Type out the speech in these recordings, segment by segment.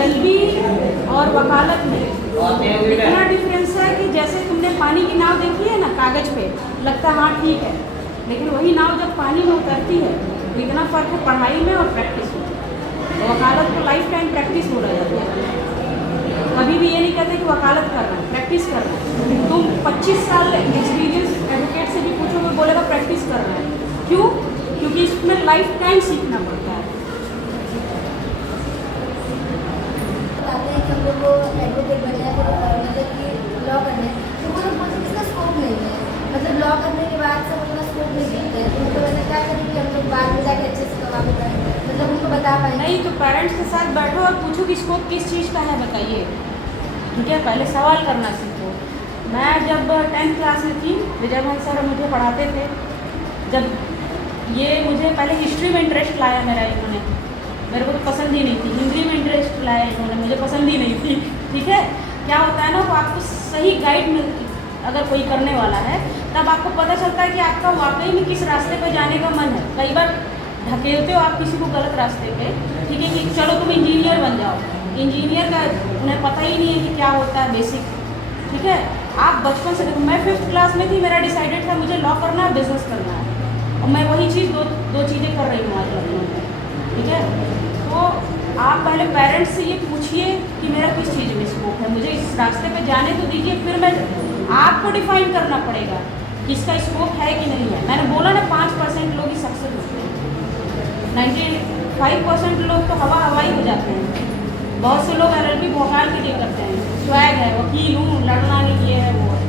LLB और वकालत में इतना डिफरेंस है कि जैसे तुमने पानी की नाव देखी है ना कागज पे, लगता है हाँ ठीक है, लेकिन वही नाव जब पानी में उतरती है तो इतना फ़र्क है पढ़ाई में और प्रैक्टिस में। तो वकालत को लाइफ टाइम प्रैक्टिस हो रहा है। कभी भी ये नहीं कहते कि वकालत करना है, प्रैक्टिस करना है। तुम 25 साल एक्सपीरियंस एडवोकेट से भी पूछोगे, बोलेगा प्रैक्टिस करना है। क्यों? क्योंकि इसमें लाइफ टाइम सीखना पड़ता है। हम लोग को एडवोकेट बनना है, मतलब कि लॉ करना है, तो वो लोग बोलते हैं इसका स्कोप नहीं है, मतलब लॉ करने के बाद सब उनका स्कोप नहीं दिखता है। तो उनको वैसे क्या करेंगे हम लोग बाद में जाके अच्छे से कमा के पाएंगे, मतलब उनको बता पाएंगे। नहीं तो पेरेंट्स के साथ बैठो और पूछो कि स्कोप किस चीज़ का है, बताइए। ठीक है, पहले सवाल करना सीखो। मैं जब 10th क्लास में थी, विजय भाई सर मुझे पढ़ाते थे। जब ये मुझे पहले हिस्ट्री में इंटरेस्ट लाया इन्होंने, मेरे को तो पसंद ही नहीं थी। हिंदी में इंटरेस्ट लाया इन्होंने, मुझे पसंद ही नहीं थी। ठीक है, क्या होता है ना, वो आपको सही गाइड मिलती, अगर कोई करने वाला है तब आपको पता चलता है कि आपका वाकई में किस रास्ते पर जाने का मन है। कई बार ढकेलते हो आप किसी को गलत रास्ते पे, ठीक है, कि चलो तुम इंजीनियर बन जाओ। इंजीनियर का उन्हें पता ही नहीं है कि क्या होता है बेसिक। ठीक है, आप बचपन से देखो, मैं 5th क्लास में थी, मेरा डिसाइडेड था मुझे लॉ करना है, बिजनेस करना है, और मैं वही चीज़ दो चीज़ें कर रही हूँ आज लखनऊ में। ठीक है, तो आप पहले पेरेंट्स से ये पूछिए कि मेरा किस चीज़ में स्कोप है, मुझे इस रास्ते पे जाने तो दीजिए, फिर मैं आपको डिफाइन करना पड़ेगा कि इसका स्कोप है कि नहीं है। मैंने बोला ना 5% लोग ही सक्सेस होते हैं, 95% लोग तो हवा ही हो जाते हैं। बहुत से लोग एलएलबी भोकाल के लिए करते हैं, स्वैग है, वकील हूँ, लड़ना नहीं, ये है वो है।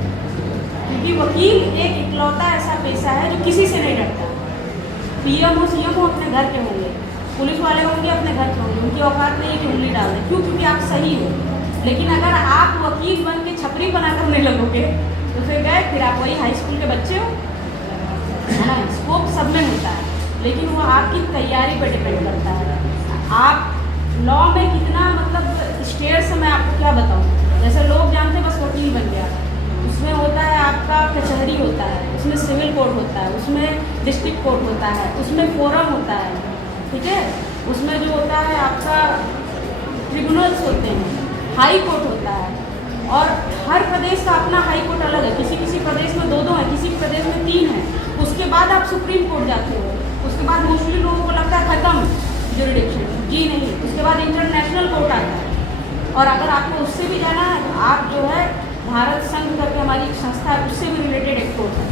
क्योंकि वकील एक इकलौता ऐसा पेशा है जो किसी से नहीं डरता। पीएम हो सीएम हो अपने घर के होंगे, पुलिस वाले होंगे अपने घर के होंगे, उनकी औकात नहीं है कि उंगली डाल दें। क्यों? क्योंकि आप सही हो। लेकिन अगर आप वकील बन के छपरी बना करने लगोगे तो फिर गए, फिर आप वही हाई स्कूल के बच्चे हो, है ना। स्कोप सब में होता है, लेकिन वो आपकी तैयारी पर डिपेंड करता है। आप लॉ में कितना, मतलब स्टेट से मैं आपको क्या बताऊँ, जैसे लोग जानते हैं बस वकील बन गया, उसमें होता है आपका कचहरी होता है, उसमें सिविल कोर्ट होता है, उसमें डिस्ट्रिक्ट कोर्ट होता है, उसमें फोरम होता है। ठीक है, उसमें जो होता है आपका ट्रिब्यूनल्स होते हैं, हाई कोर्ट होता है, और हर प्रदेश का अपना हाई कोर्ट अलग है। किसी प्रदेश में 2 है, किसी प्रदेश में 3 है। उसके बाद आप सुप्रीम कोर्ट जाते हो, उसके बाद मोस्टली लोगों को लगता है खत्म ज्यूरिडिक्शन, जी नहीं, उसके बाद इंटरनेशनल कोर्ट आता है। और अगर आपको उससे भी जाना है तो आप जो है भारत संघ करके हमारी एक संस्था है, उससे भी रिलेटेड एक कोर्ट है।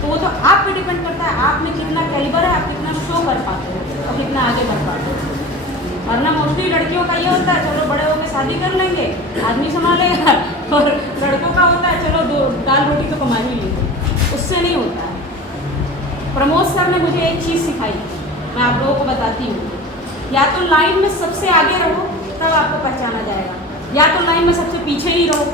तो वो तो आप पे डिपेंड करता है, आप में कितना कैलिबर है, आप कितना शो कर पाते हो और कितना आगे बढ़ पाते हो। वरना मोस्टली लड़कियों का ये होता है चलो बड़े होकर शादी कर लेंगे, आदमी संभालेगा, और लड़कों का होता है चलो 2 दाल रोटी तो कमा ही लेंगे। उससे नहीं होता है। प्रमोद सर ने मुझे एक चीज़ सिखाई, मैं आप लोगों को बताती हूँ। या तो लाइन में सबसे आगे रहो तब आपको पहचाना जाएगा, या तो लाइन में सबसे पीछे ही रहो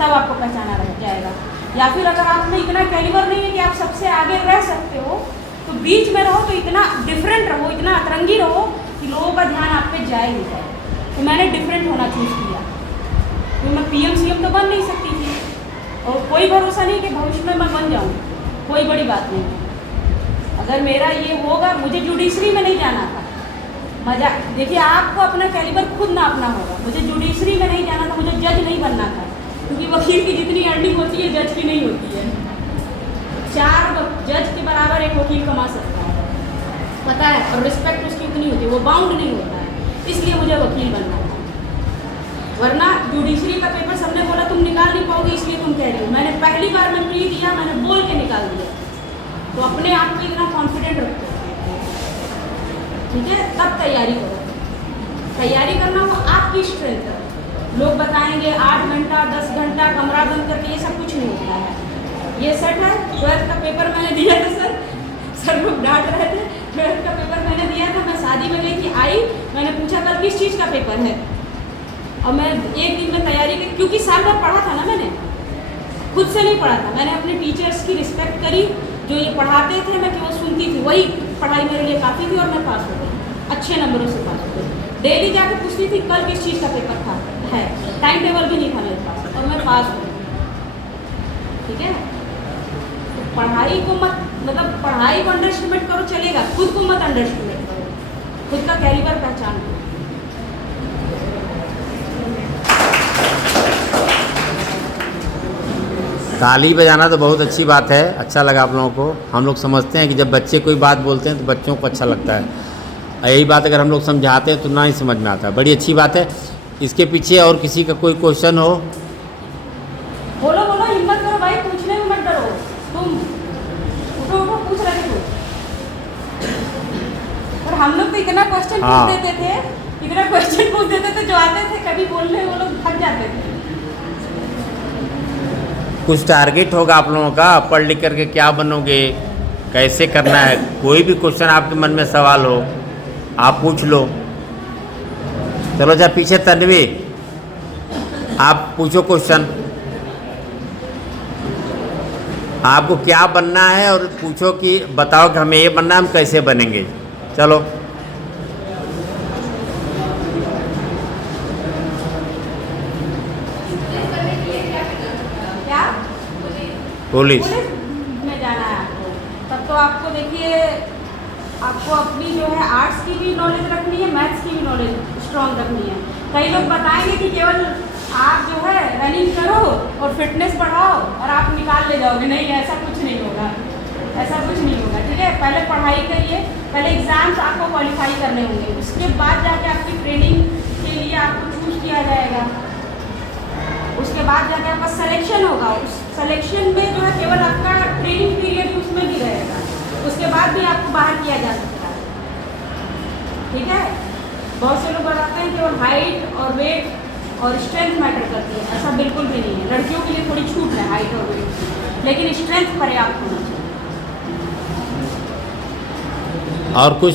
तब आपको पहचाना रह जाएगा। या फिर अगर आप में इतना कैलिबर नहीं है कि आप सबसे आगे रह सकते हो, तो बीच में रहो, तो इतना डिफरेंट रहो, इतना अतरंगी रहो कि लोगों का ध्यान आप पे जाए ही जाए। तो मैंने डिफरेंट होना चूज़ किया, क्योंकि मैं पीएम सीएम तो बन नहीं सकती थी, और कोई भरोसा नहीं कि भविष्य में मैं बन जाऊँ, कोई बड़ी बात नहीं। अगर मेरा ये होगा, मुझे जुडिशरी में नहीं जाना था, मजा देखिए, आपको अपना कैलिबर खुद नापना होगा। मुझे जुडिशरी में नहीं जाना था, मुझे जज नहीं बनना था, क्योंकि वकील की जितनी अर्निंग होती है जज की नहीं होती है। 4 जज के बराबर एक वकील कमा सकता है, पता है, और रिस्पेक्ट उसकी उतनी होती है, वो बाउंड नहीं होता है। इसलिए मुझे वकील बनना था, वरना जुडिशरी का पेपर सबने बोला तुम निकाल नहीं पाओगे, इसलिए तुम कह रही हो। मैंने पहली बार में प्री दिया, मैंने बोल के निकाल दिया। तो अपने आप में इतना कॉन्फिडेंट रखो, ठीक है, तब तैयारी करो। तैयारी करना वो आपकी स्ट्रेंथ है। लोग बताएंगे 8 घंटा 10 घंटा कमरा बंद करके, ये सब कुछ नहीं होता है। ये सेट है। 12th का पेपर मैंने दिया था, सर लोग डांट रहे थे। 12th का पेपर मैंने दिया था, मैं शादी में गई थी, आई, मैंने पूछा कल किस चीज़ का पेपर है, और मैं 1 दिन में तैयारी की, क्योंकि साल भर पढ़ा था ना, मैंने खुद से नहीं पढ़ा था। मैंने अपने टीचर्स की रिस्पेक्ट करी, जो ये पढ़ाते थे मैं केवल सुनती थी, वही पढ़ाई मेरे लिए काफ़ी थी, और मैं पास हो गई, अच्छे नंबरों से पास हो गई। डेली जाके पूछती थी कल किस चीज़ का पेपर था, है, टाइम टेबल भी नहीं था मेरे पास, और मैं पास हो गई। ठीक है, तो पढ़ाई को मत, मतलब पढ़ाई को अंडरस्टिमेट करो चलेगा, खुद को मत अंडरस्टिमेट करो, खुद का कैलिबर पहचान करो। ताली बजाना तो बहुत अच्छी बात है, अच्छा लगा आप लोगों को। हम लोग समझते हैं कि जब बच्चे कोई बात बोलते हैं तो बच्चों को अच्छा लगता है, और यही बात अगर हम लोग समझाते हैं तो ना ही समझ में आता है। बड़ी अच्छी बात है। इसके पीछे और किसी का कोई क्वेश्चन हो? बोलो बोलो, हिम्मत करो भाई, पूछने में मत डरो। तुम उठो उठो, पूछ रहे थे। और हम लोग तो इतना क्वेश्चन हाँ। पूछ देते थे, इतना क्वेश्चन पूछ देते थे, जो आते थे कभी बोलने वो लोग थक जाते थे। कुछ टारगेट होगा आप लोगों का, पढ़ लिख करके क्या बनोगे, कैसे करना है? कोई भी क्वेश्चन आपके मन में सवाल हो आप पूछ लो। चलो जा पीछे तन्वी, आप पूछो क्वेश्चन, आपको क्या बनना है, और पूछो कि बताओ कि हमें ये बनना है, हम कैसे बनेंगे। चलो क्या पुलिस। में जाना है आपको? तब तो आपको देखिए, आपको अपनी जो है आर्ट्स की भी नॉलेज रखनी है, मैथ्स की भी नॉलेज स्ट्रॉन्ग रखनी है। कई लोग बताएंगे कि केवल आप जो है रनिंग करो और फिटनेस बढ़ाओ और आप निकाल ले जाओगे, नहीं, ऐसा कुछ नहीं होगा, ऐसा कुछ नहीं होगा। ठीक है, पहले पढ़ाई करिए, पहले एग्ज़ाम्स आपको क्वालिफाई करने होंगे, उसके बाद जाके आपकी ट्रेनिंग के लिए आपको चूज़ किया जाएगा, उसके बाद जाके आपका सिलेक्शन होगा। उस सिलेक्शन में जो है केवल आपका ट्रेनिंग पीरियड उसमें भी रहेगा, उसके बाद भी आपको बाहर किया जा सकता है। ठीक है, बहुत से लोग बताते हैं केवल हाइट और वेट और स्ट्रेंथ मैटर करती है, ऐसा बिल्कुल भी नहीं है। लड़कियों के लिए थोड़ी छूट है हाइट और वेट, लेकिन स्ट्रेंथ पर्याप्त होना चाहिए। और कुछ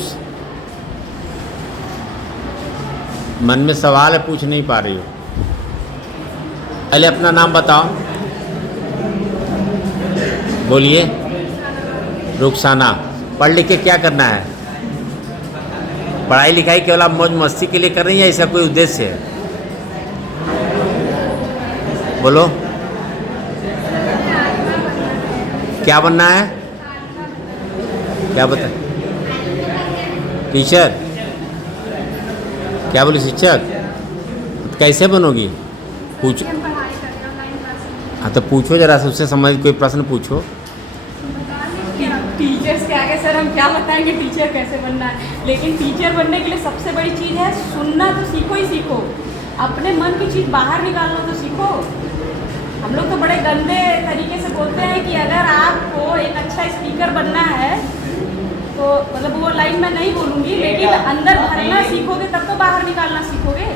मन में सवाल है, पूछ नहीं पा रही हो? पहले अपना नाम बताओ, बोलिए। रुखसाना, पढ़ लिख के क्या करना है? पढ़ाई लिखाई केवल आप मौज मस्ती के लिए कर रही हैं या ऐसा कोई उद्देश्य है? बोलो, क्या बनना है? क्या बता? टीचर? क्या बोले, शिक्षक? कैसे बनोगी? पूछो। हाँ तो पूछो जरा से, उससे समझ कोई प्रश्न पूछो। टीचर्स के आगे सर हम क्या बताएंगे टीचर कैसे बनना है, लेकिन टीचर बनने के लिए सबसे बड़ी चीज़ है सुनना, तो सीखो ही सीखो, अपने मन की चीज़ बाहर निकालना तो सीखो। हम लोग तो बड़े गंदे तरीके से बोलते हैं कि अगर आपको एक अच्छा स्पीकर बनना है तो मतलब वो लाइन मैं नहीं बोलूँगी, लेकिन अंदर भरना सीखोगे तब तो बाहर निकालना सीखोगे,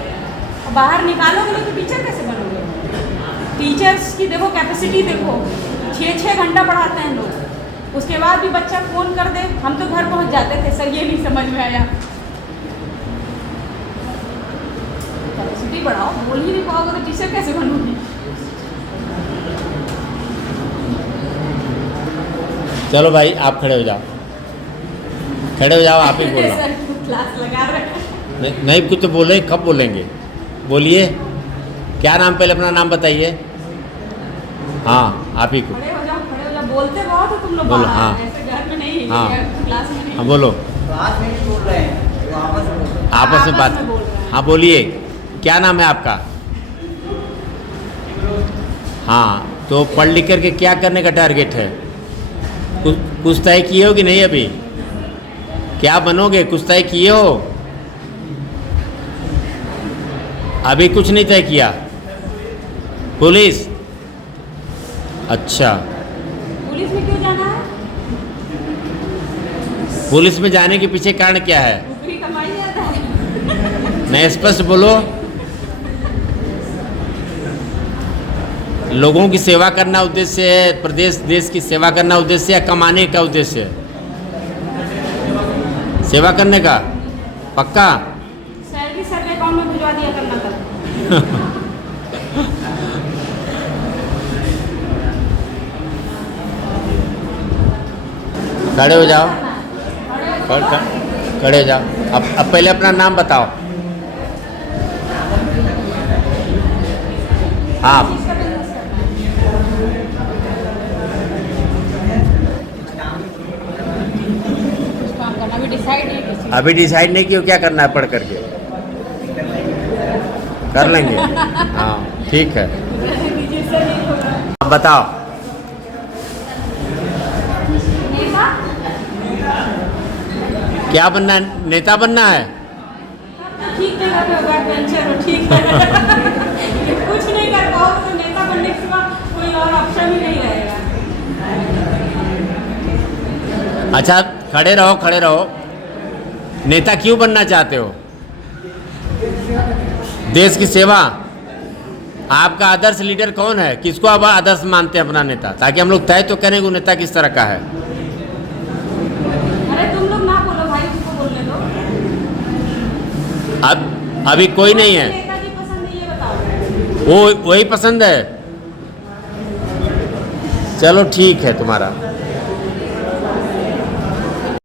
और बाहर निकालोगे नहीं तो टीचर कैसे बनोगे? टीचर्स की देखो कैपेसिटी, देखो 6-6 घंटा पढ़ाते हैं लोग, उसके बाद भी बच्चा फ़ोन कर दे, हम तो घर पहुंच जाते थे, सर ये नहीं समझ में आया। कैपेसिटी बढ़ाओ, बोल ही नहीं पाओगे तो टीचर कैसे बनोगी? चलो भाई आप खड़े हो जाओ, खड़े हो जाओ, आप ही बोलो। सर क्लास लगा रहे हैं। नहीं कुछ तो बोले, कब बोलेंगे? बोलिए, क्या नाम, पहले अपना नाम बताइए। हाँ आप ही को। खड़े हो जाओ, खड़े हो जाओ, बोलते रहो तो तुम लोग बोलो, बाहर, हाँ। ऐसे घर में नहीं, हाँ। क्लास में नहीं। हाँ बोलो, क्लास में नहीं बोल रहे हैं, वो आपस में बोल रहे हैं। आपस में बात। में बोल रहे हैं। हाँ बोलिए, क्या नाम है आपका? हाँ, तो पढ़ लिख करके क्या करने का टारगेट है? कुछ तय किए हो कि नहीं अभी? क्या बनोगे, कुछ तय किए हो? अभी कुछ नहीं तय किया। पुलिस? अच्छा, पुलिस में क्यों जाना है? पुलिस में जाने के पीछे कारण क्या है? ऊपरी कमाई ज़्यादा है। नहीं, स्पष्ट बोलो। लोगों की सेवा करना उद्देश्य है, प्रदेश देश की सेवा करना उद्देश्य है, कमाने का उद्देश्य है? सेवा करने का पक्का? सैलरी सर के अकाउंट में भिजवा दिया करना था। खड़े हो जाओ, खड़े हो जाओ। अब पहले अपना नाम बताओ। हाँ, अभी डिसाइड नहीं किया। अभी डिसाइड नहीं किया क्या करना है, पढ़ करके कर लेंगे। हाँ ठीक है, अब बताओ क्या बनना है, नेता बनना है? ठीक है, बैक बेंचर हो, ठीक है। कुछ नहीं कर पाओ तो नेता बनने के सिवा कोई और ऑप्शन ही नहीं रहेगा। अच्छा खड़े रहो खड़े रहो। नेता क्यों बनना चाहते हो? देश की सेवा। आपका आदर्श लीडर कौन है? किसको आप आदर्श मानते हैं अपना नेता, ताकि हम लोग तय तो करें वो नेता किस तरह का है। अरे तुम लोग ना बोलो भाई, उसको बोलने दो। अब अभी कोई नहीं है, नेताजी पसंद है ये बताओ। वो वही पसंद है। चलो ठीक है तुम्हारा।